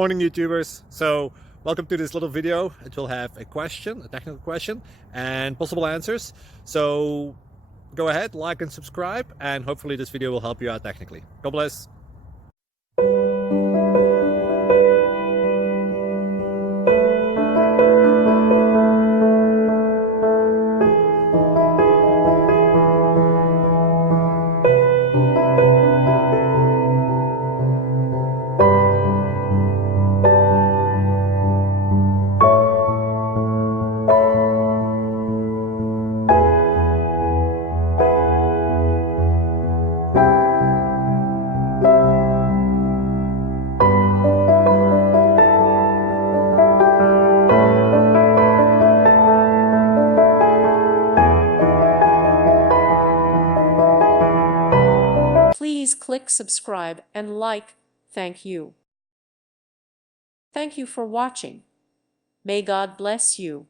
Morning YouTubers. So welcome to this little video. It will have a question, a technical question, and possible answers. So go ahead, like and subscribe, and hopefully this video will help you out technically. God bless. Please click subscribe and like. Thank you. Thank you for watching. May God bless you.